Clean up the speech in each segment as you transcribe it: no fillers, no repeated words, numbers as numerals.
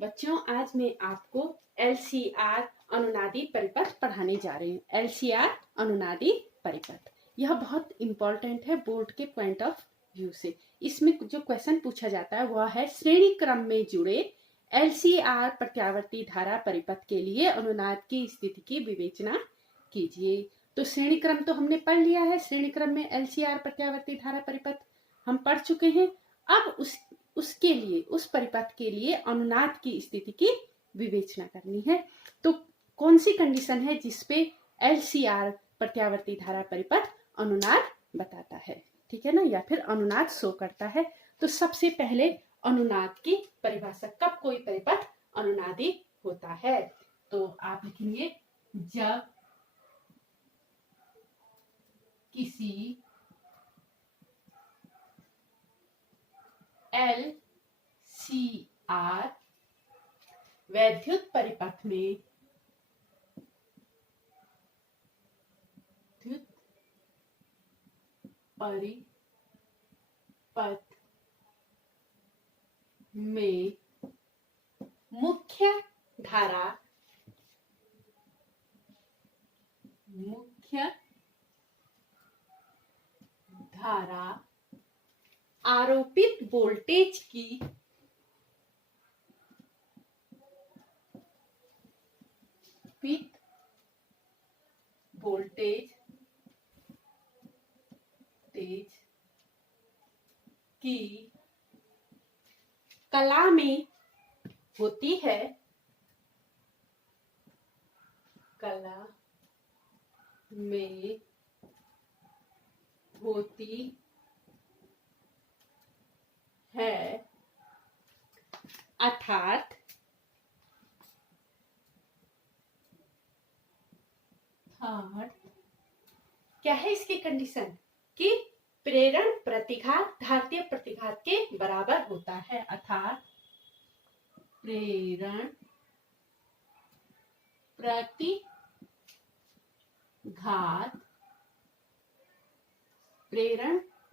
बच्चों, आज मैं आपको LCR अनुनादी परिपथ पढ़ाने जा रही हूँ। LCR अनुनादी परिपथ यह बहुत इंपॉर्टेंट है बोर्ड के पॉइंट ऑफ व्यू से। इसमें जो क्वेश्चन पूछा जाता है वह है श्रेणी क्रम में जुड़े LCR प्रत्यावर्ती धारा परिपथ के लिए अनुनाद की स्थिति की विवेचना कीजिए। तो श्रेणी क्रम तो हमने पढ़ लिया है। श्रेणी क्रम में LCR प्रत्यावर्ती धारा परिपथ हम पढ़ चुके हैं। अब उसके लिए, उस परिपथ के लिए अनुनाद की स्थिति की विवेचना करनी है। तो कौन सी कंडीशन है जिसपे LCR प्रत्यावर्ती धारा परिपथ अनुनाद बताता है, ठीक है ना, या फिर अनुनाद शो करता है। तो सबसे पहले अनुनाद की परिभाषा, कब कोई परिपथ अनुनादी होता है। तो आप लिखेंगे जब किसी LCR वैद्युत परिपथ में मुख्य धारा आरोपित वोल्टेज की कला में होती है, अर्थात क्या है इसकी कंडीशन कि प्रेरण प्रतिघात धारितीय प्रतिघात के बराबर होता है। अर्थात प्रेरण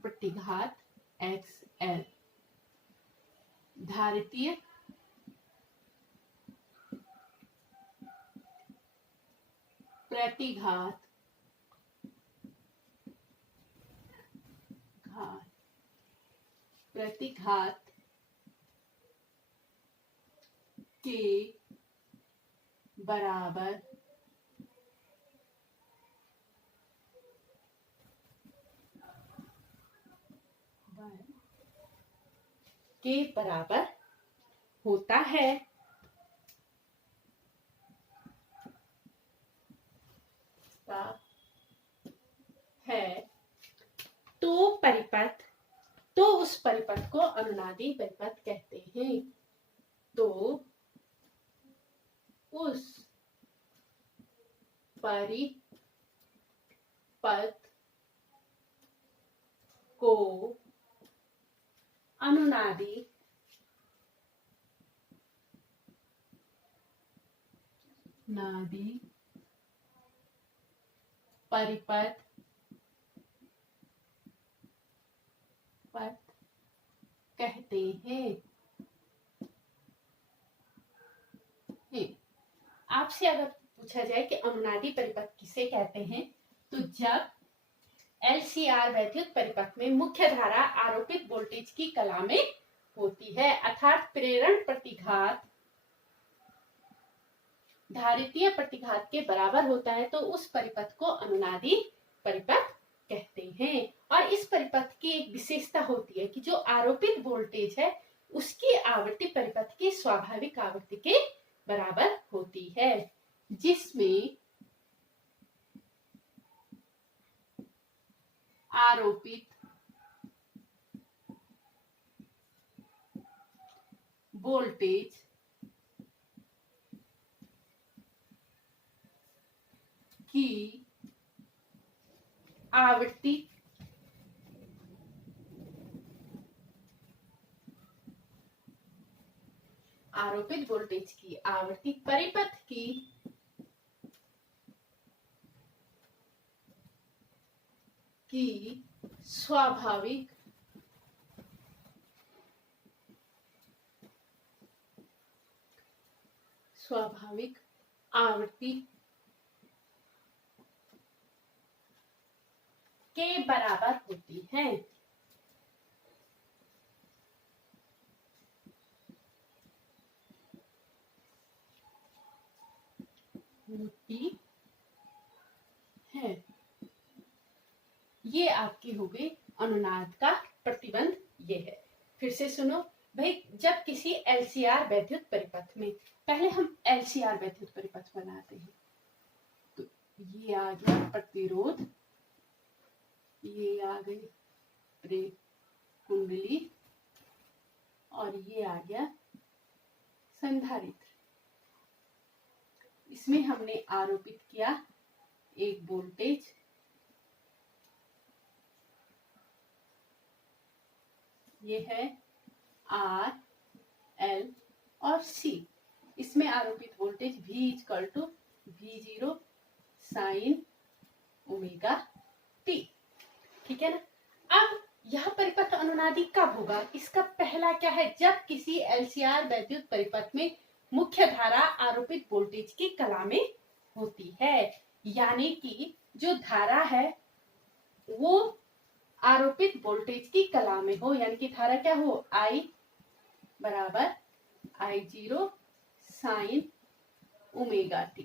प्रतिघात XL धारितीय प्रतिघात के बराबर होता है। तो उस परिपथ को अनुनादी परिपथ कहते हैं। तो उस परिपथ को अनुनादी परिपथ कहते हैं। आपसे अगर पूछा जाए कि अनुनादी परिपथ किसे कहते हैं, तो जब LCR वैद्युत परिपथ में मुख्य धारा आरोपित वोल्टेज की कला में होती है, अर्थात प्रेरण प्रतिघात धारितीय प्रतिघात के बराबर होता है, तो उस परिपथ को अनुनादी परिपथ कहते हैं। और इस परिपथ की एक विशेषता होती है कि जो आरोपित वोल्टेज है उसकी आवृत्ति परिपथ की स्वाभाविक आवृत्ति के बराबर होती है, जिसमें आरोपित वोल्टेज की आवृत्ति परिपथ की स्वाभाविक स्वाभाविक आवृत्ति के बराबर होती है। होती है। ये आपकी हो गई अनुनाद का प्रतिबंध। ये है, फिर से सुनो भाई, जब किसी एलसीआर वैद्युत परिपथ में, पहले हम एलसीआर वैद्युत परिपथ बनाते हैं, तो ये आ गया प्रतिरोध, ये आ गई प्रेरक कुंडली, और ये आ गया संधारित्र। इसमें हमने आरोपित किया एक वोल्टेज, ये है R, L और C। इसमें आरोपित voltage V equal to V0 sine omega t। ठीक है ना। अब यह परिपथ अनुनादी कब होगा? इसका पहला क्या है, जब किसी एलसीआर वैद्युत परिपथ में मुख्य धारा आरोपित वोल्टेज की कला में होती है, यानी कि जो धारा है वो आरोपित वोल्टेज की कला में हो, यानी कि धारा क्या हो, I बराबर I0 साइन ओमेगा t।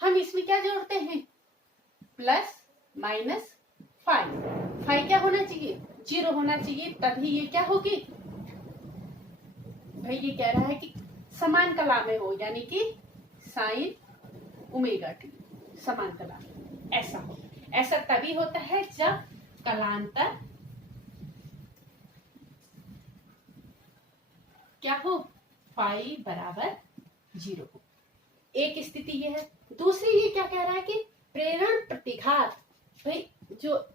हम इसमें क्या जोड़ते हैं, प्लस माइनस फाई क्या होना चाहिए, 0 होना चाहिए, तभी ये क्या होगी भाई, ये कह रहा है कि समान कला में हो, यानी कि साइन ओमेगा t समान कला में ऐसा हो। ऐसा तभी होता है जब कलांतर क्या हो, फाई बराबर 0 हो। एक स्थिति ये है। दूसरी ये क्या कह रहा है कि प्रेरण प्रतिघात, भाई जो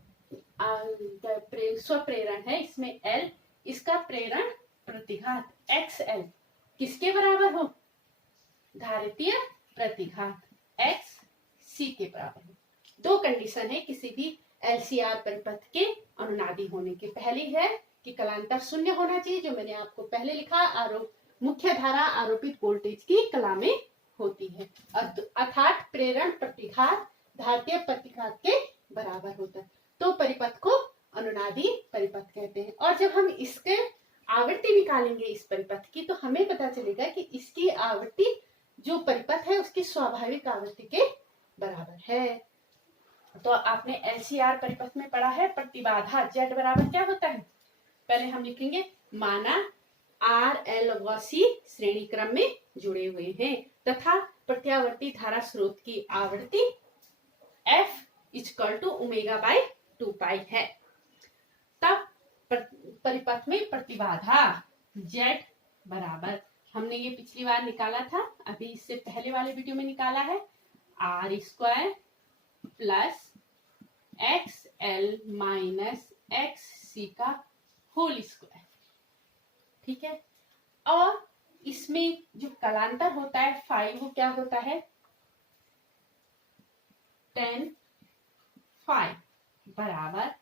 स्वप्रेरण है इसमें L, इसका प्रेरण प्रतिघात XL किसके बराबर हो, धारितीय प्रतिघात XC के बराबर हो। दो कंडीशन है किसी भी एलसीआर परिपथ के अनुनादी होने के। पहली है कि कलांतर शून्य होना चाहिए, जो मैंने आपको पहले लिखा, मुख्य धारा आरोपित वोल्टेज की कला में होती है, अर्थात प्रेरण प्रतिघात धारितीय प्रतिघात के बराबर होता है, तो परिपथ को अनुनादी परिपथ कहते हैं। और जब हम इसके आवृत्ति निकालेंगे इस परिपथ की, तो हमें पता चलेगा कि इसकी आवृत्ति जो परिपथ है उसकी स्वाभाविक आवृत्ति के बराबर है। तो आपने एलसीआर परिपथ में पढ़ा है प्रतिबाधा Z बराबर क्या होता है, पहले हम लिखेंगे माना R, L व C श्रेणी क्रम में जुड़े हुए हैं तथा प्रत्यावर्ती धारा स्रोत की आवृत्ति F equal to omega by 2 pi है। तब परिपथ में प्रतिबाधा Z बराबर, हमने ये पिछली बार निकाला था, अभी इससे पहले वाले वीडियो में निकाला है, R square plus XL minus XC का होल स्क्वायर। ठीक है। और इसमें जो कलांतर होता है फाई, वो क्या होता है, tan फाई बराबर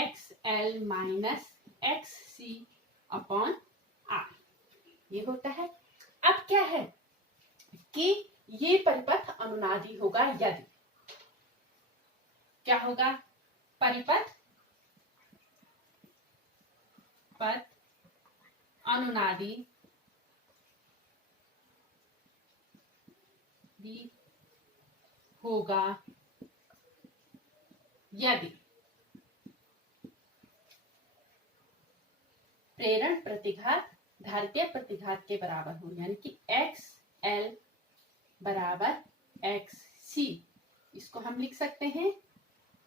XL minus XC upon R, ये होता है। अब क्या है कि ये परिपथ अनुनादी होगा यदि, क्या होगा, परिपथ पथ अनुनादी भी होगा यदि प्रेरण प्रतिघात धारितीय प्रतिघात के बराबर हो, यानी कि XL बराबर XC। इसको हम लिख सकते हैं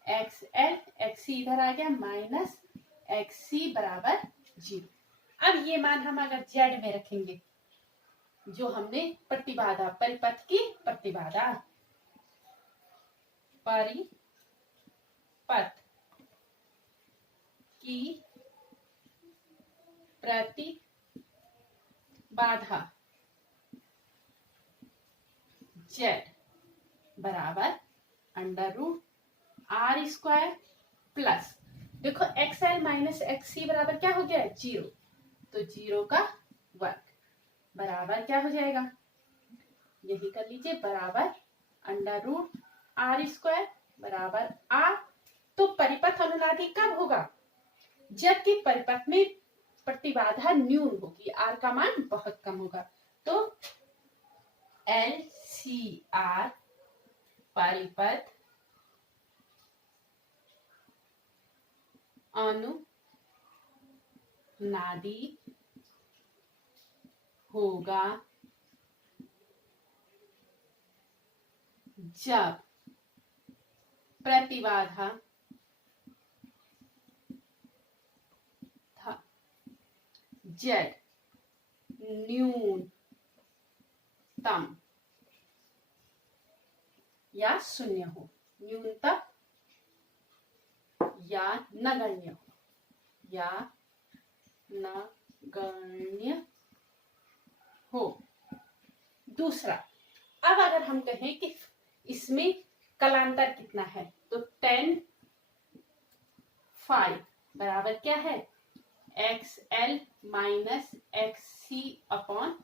XL, XC इधर आ गया, माइनस XC बराबर 0। अब ये मान हम अगर Z में रखेंगे, जो हमने प्रतिबाधा, परिपथ की प्रतिबाधा, परिपथ की प्रतिबाधा Z बराबर under root R square plus, देखो XL माइनस XC बराबर क्या हो गया, 0, तो 0 का वर्ग बराबर क्या हो जाएगा, यही कर लीजिए, बराबर अंडर रूट आर स्क्वायर बराबर आर। तो परिपथ अनुनादी कब होगा? जबकि परिपथ में प्रतिबाधा न्यून होगी, आर का मान बहुत कम होगा। तो एल सी आर परिपथ अनुनादी होगा जब प्रतिबाधा जेड न्यूनतम या शून्य हो, न्यूनतम या नगण्य हो, या नगण्य हो। दूसरा, अब अगर हम कहें कि इसमें कलांतर कितना है, तो tan फाई बराबर क्या है? XL minus XC upon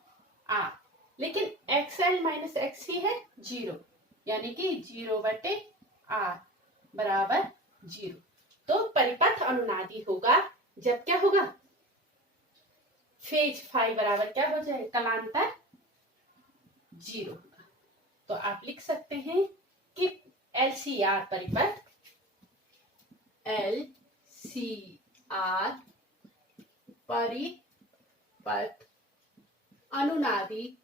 R। लेकिन XL माइनस XC है 0, यानी कि 0/R बराबर 0। तो परिपथ अनुनादी होगा जब क्या होगा? फेज फाई बराबर क्या हो जाए? कलांतर 0 होगा। तो आप लिख सकते हैं कि LCR परिपथ, LCR परिपथ अनुनादी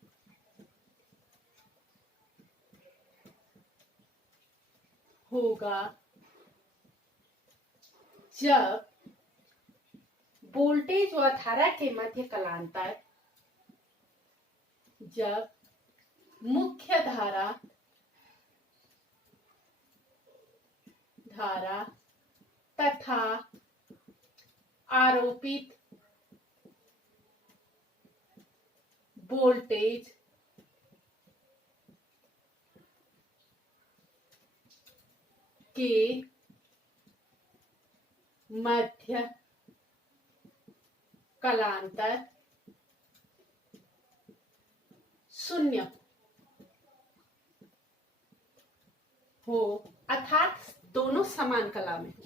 होगा जब वोल्टेज व धारा के मध्य कलांतर, जब मुख्य धारा तथा आरोपित वोल्टेज के मध्य कलांतर शून्य हो, अर्थात दोनों समान कला में हो,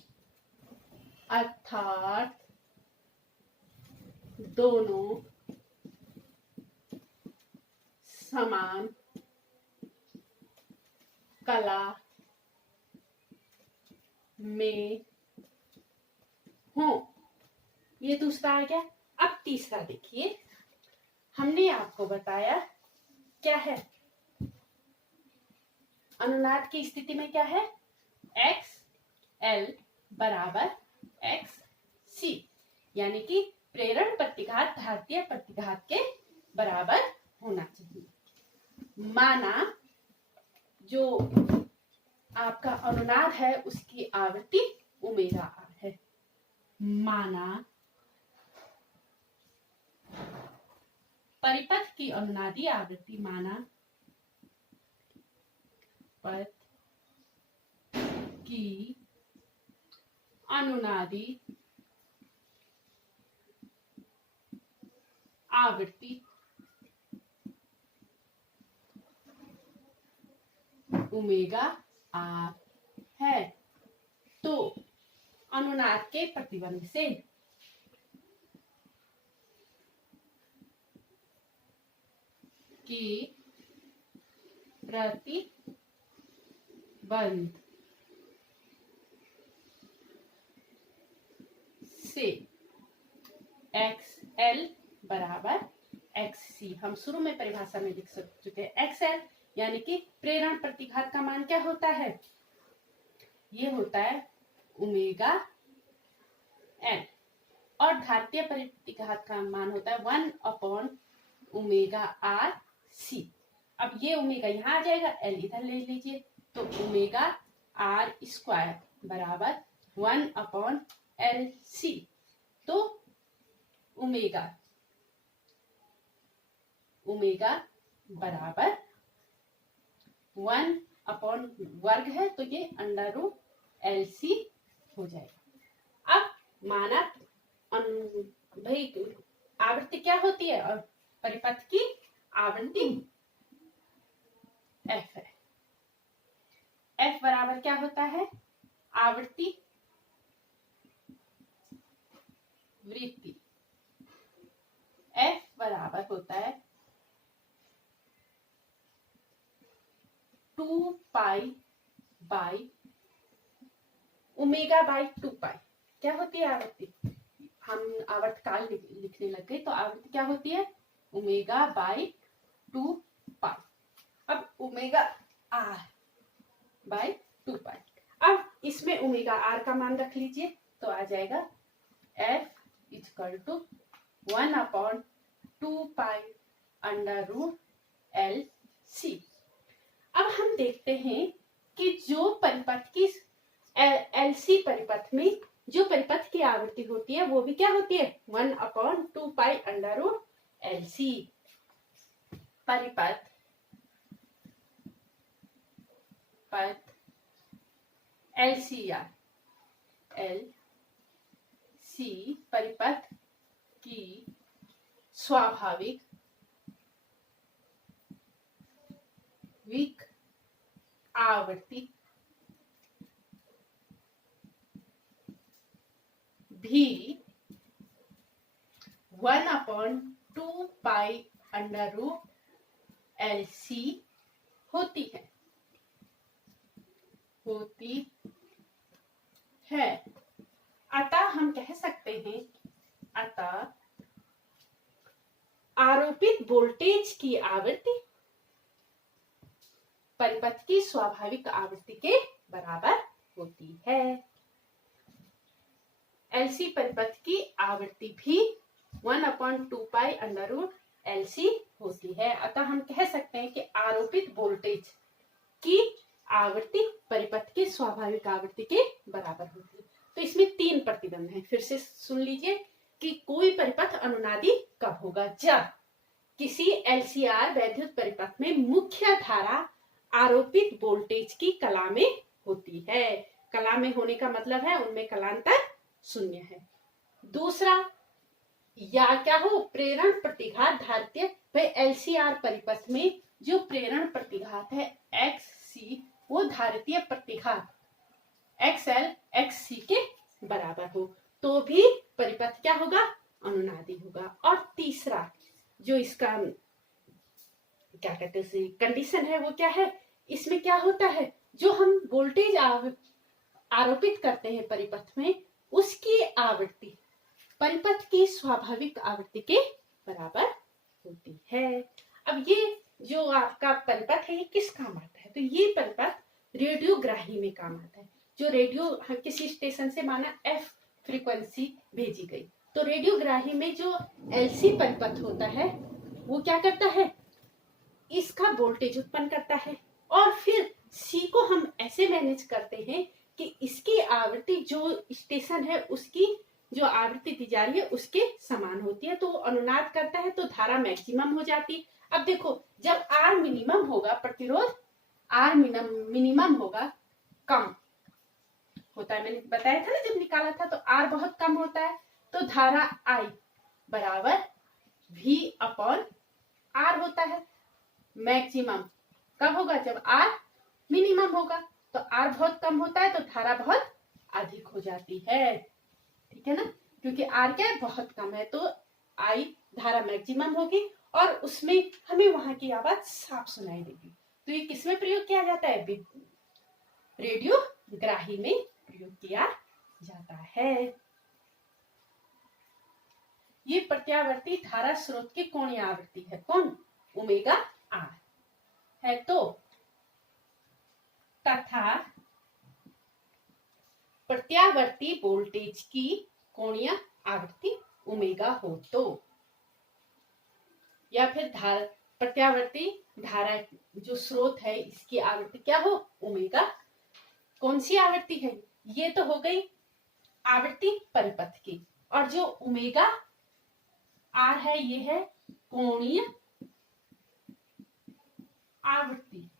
अर्थात दोनों समान कला में हो। ये दूसरा आ गया। अब तीसरा देखिए, हमने आपको बताया क्या है, अनुनाद की स्थिति में क्या है? XL बराबर XC, यानी कि प्रेरण प्रतिघात घातीय प्रतिघात के बराबर होना चाहिए। माना जो आपका अनुनाद है उसकी आवृत्ति ओमेगा आर है। माना परिपथ की अनुनादी आवृत्ति, माना पथ की अनुनादी आवृत्ति ओमेगा आर है। तो अनुनाद के प्रतिबंध से की प्रतिबंध से XL बराबर XC, हम शुरू में परिभाषा में लिख चुके हैं। XL यानी कि प्रेरण प्रतिघात का मान क्या होता है? ये होता है ओमेगा N, और घातीय प्रतिघात का मान होता है 1/ओमेगा/RC। अब ये ओमेगा यहाँ आ जाएगा, L इधर ले लीजिए, तो ओमेगा R स्क्वायर बराबर 1/LC। तो ओमेगा बराबर 1/वर्ग है, तो ये √LC हो जाएगा। अब माना भाई आवृत्ति क्या होती है और परिपथ की आवृत्ति एफ है। एफ बराबर क्या होता है? आवृत्ति वृत्ति। एफ बराबर होता है 2 पाई बाई ओमेगा बाई 2 पाई। क्या होती है आवृत्ति? हम आवर्तकाल लिखने लग गए, तो आवृत्ति क्या होती है? ओमेगा बाई 2 पाई। अब ओमेगा आर बाई 2 पाई। अब इसमें ओमेगा आर का मान रख लीजिए, तो आ जाएगा F equal to 1/2 pi under root L C. अब हम देखते हैं कि जो परिपथ की एलसी परिपथ में जो परिपथ की आवृत्ति होती है वो भी क्या होती है? 1/2 pi under root L C. परिपथ LCR LC परिपथ की स्वाभाविक आवृत्ति भी 1/2 पाई अंडर रूट LC होती है। अतः हम कह सकते हैं, अतः आरोपित वोल्टेज की आवृत्ति परिपथ की स्वाभाविक आवृत्ति के बराबर होती है। एलसी परिपथ की आवृत्ति भी 1/2 पाई अंडर रूट LC होती है। अतः हम कह सकते हैं कि आरोपित वोल्टेज की आवृत्ति परिपथ की स्वाभाविक आवृत्ति के बराबर होती है। तो इसमें 3 प्रतिबंध हैं। फिर से सुन लीजिए कि कोई परिपथ अनुनादी कब होगा? जब किसी LCR वैद्युत परिपथ में मुख्य धारा आरोपित वोल्टेज की कला में होती है। कला में होने का मतलब है उनमें कलांतर शून्य है। दूसरा, या क्या हो, प्रेरण प्रतिघात धारित्य भाई LCR परिपथ में जो प्रेरण प्रतिघात है XC वो धारितीय प्रतिघात XL XC के बराबर हो तो भी परिपथ क्या होगा? अनुनादी होगा। और तीसरा जो इसका क्या कहते हैं कंडीशन है वो क्या है? इसमें क्या होता है, जो हम वोल्टेज आरोपित करते हैं परिपथ में उसकी आवृत्ति परिपथ की स्वाभाविक आवृत्ति के बराबर होती है। अब ये जो आपका परिपथ है ये किस काम आता है? तो ये परिपथ रेडियोग्राही में काम आता है। जो रेडियो किसी स्टेशन से माना F फ्रीक्वेंसी भेजी गई, तो रेडियोग्राही में जो LC परिपथ होता है वो क्या करता है? इसका वोल्टेज उत्पन्न करता है और फिर C को हम ऐसे मैनेज करते हैं कि इसकी आवृत्ति जो स्टेशन है उसकी जो आवृत्ति दी जा रही है उसके समान होती है, तो अनुनाद करता है तो धारा मैक्सिमम हो जाती। अब देखो, जब R मिनिमम होगा, प्रतिरोध R मिनिमम होगा, कम होता है, मैंने बताया था ना जब निकाला था, तो R बहुत कम होता है, तो धारा I बराबर V/R होता है। मैक्सिमम कब होगा? जब R मिनिमम होगा, तो R बहुत कम होता है तो धारा बहुत अधिक हो जाती है। ठीक है ना, क्योंकि R क्या है? बहुत कम है, तो I धारा मैक्सिमम होगी और उसमें हमें वहां की आवाज साफ सुनाई देगी। तो ये किसमें प्रयोग किया जाता है? रेडियोग्राही में प्रयोग किया जाता है। ये प्रत्यावर्ती धारा स्रोत की कोणीय आवृत्ति है। कौन? ओमेगा R है। तो तथा प्रत्यावर्ती वोल्टेज की कोणीय आवृत्ति ओमेगा हो तो, या फिर प्रत्यावर्ती धारा जो स्रोत है इसकी आवृत्ति क्या हो? ओमेगा। कौन सी आवृत्ति है? ये तो हो गई आवृत्ति परिपथ की, और जो ओमेगा R है ये है कोणीय आवृत्ति।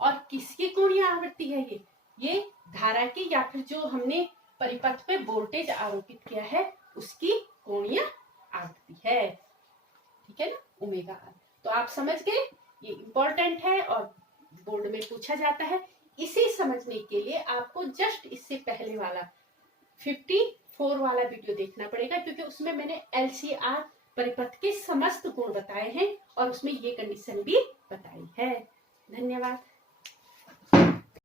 और किसकी कोणीय आवृत्ति है ये धारा की, या फिर जो हमने परिपथ पे वोल्टेज आरोपित किया है उसकी कोणीय आवृत्ति है। ठीक है ना। Omega R. तो आप समझ गए, ये इंपॉर्टेंट है और बोर्ड में पूछा जाता है। इसे समझने के लिए आपको जस्ट इससे पहले वाला 54 वाला वीडियो देखना पड़ेगा, क्योंकि उसमें मैंने LCR परिपथ के समस्त गुण बताए हैं और उसमें ये कंडीशन भी बताई है। धन्यवाद।